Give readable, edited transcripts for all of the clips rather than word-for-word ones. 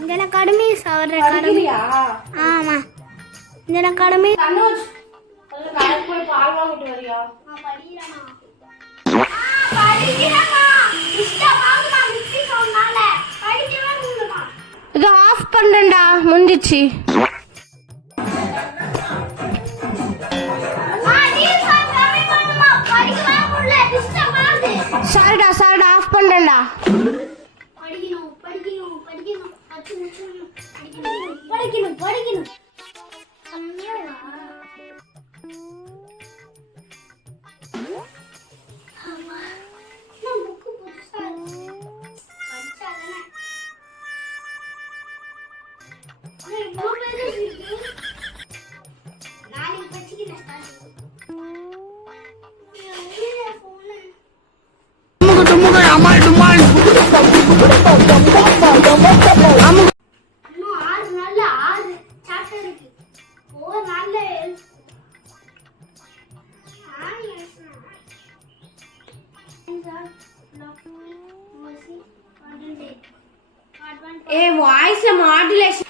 இந்த கடமை சாவற கடமையா? ஆமா. இந்த கடமை தனுஷ் அது கடைக்கு போய் பால் வாங்கிட்டு வரியா? நான் படிக்கிறேனா. படிக்கிறேனா. இஷ்ட வாங்குமா மிக்ஸி சொன்னால. படிக்கவே முடியலமா. இது ஆஃப் பண்ணேன்டா முடிஞ்சிச்சு. சாரிடா ஆஃப் பண்ணேன்டா. படிக்கணும். ए वॉइस मॉड्यूलेशन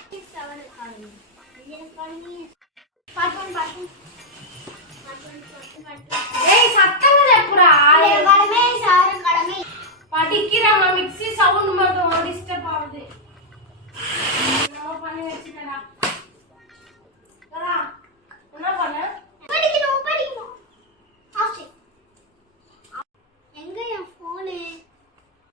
ए சத்தமா எப்பறா கடமை சார் கடமை படிக்கிறமா மிக்ஸி சவுண்ட் மட்டும் டிஸ்டர்ப் ஆகுது.